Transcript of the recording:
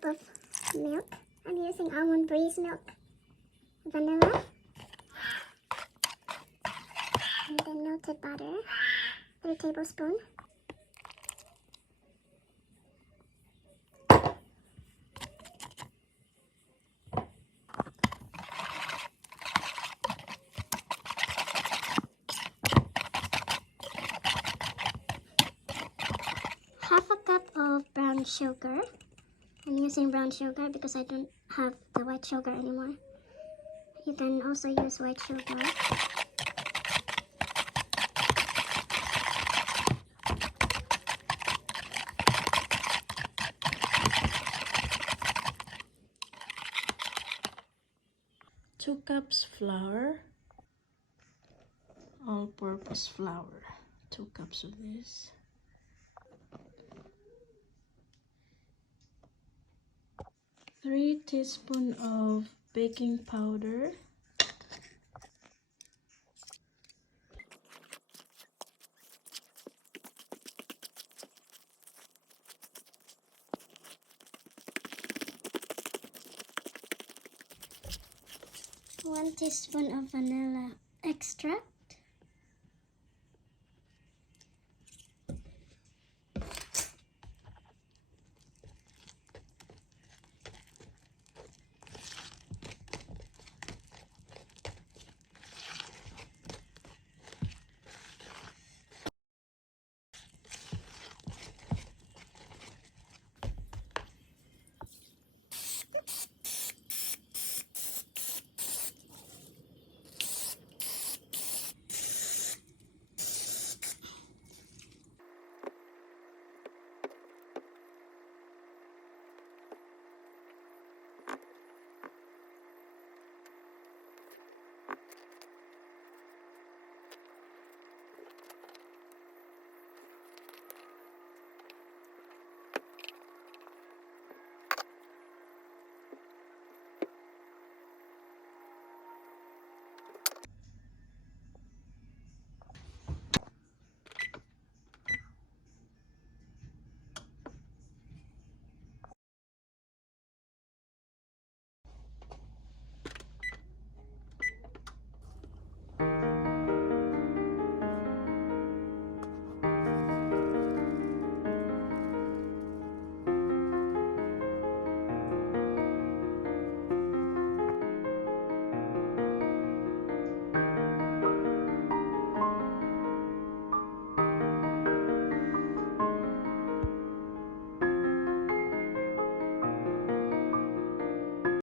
cup of milk. I'm using almond breeze milk, vanilla, and then melted butter, 3 tablespoons. Half a cup of brown sugar. I'm using brown sugar because I don't have the white sugar anymore. You can also use white sugar. Two cups flour, all-purpose flour. 2 cups of this. 3 teaspoons of baking powder. One teaspoon of vanilla extract.